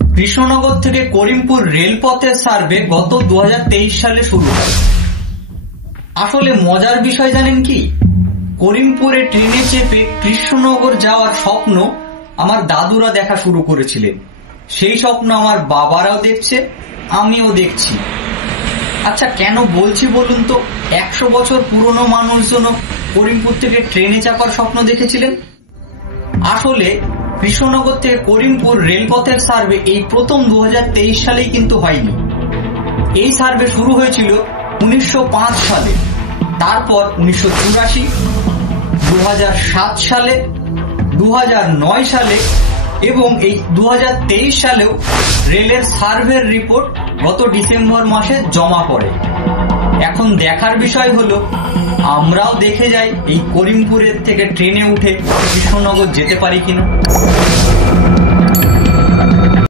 কৃষ্ণনগর থেকে করিমপুর রেলপথের সার্ভে গত 2023 সালে শুরু হয়। আসলে মজার বিষয় জানেন কি, করিমপুরে ট্রেনে চেপে কৃষ্ণনগর যাওয়ার স্বপ্ন আমার দাদুরা দেখা শুরু করেছিলেন। সেই স্বপ্ন আমার বাবারাও দেখছে, আমিও দেখছি। আচ্ছা, কেন বলছি বলুন তো? 100 বছর পুরনো মানুষজন করিমপুর থেকে ট্রেনে চাপার স্বপ্ন দেখেছিলেন। আসলে কৃষ্ণনগর থেকে করিমপুর রেলপথের সার্ভে এই প্রথম 2023 সালেই কিন্তু হয়নি। এই সার্ভে শুরু হয়েছিল 1905 সালে, তারপর 1984, 2007 সালে, 2009 সালে এবং এই 2023 সালেও রেলের সার্ভের রিপোর্ট গত ডিসেম্বর মাসে জমা পড়ে। এখন দেখার বিষয় হলো আমরাও দেখে যাই এই করিমপুরের থেকে ট্রেনে উঠে কৃষ্ণনগর যেতে পারি কিনা।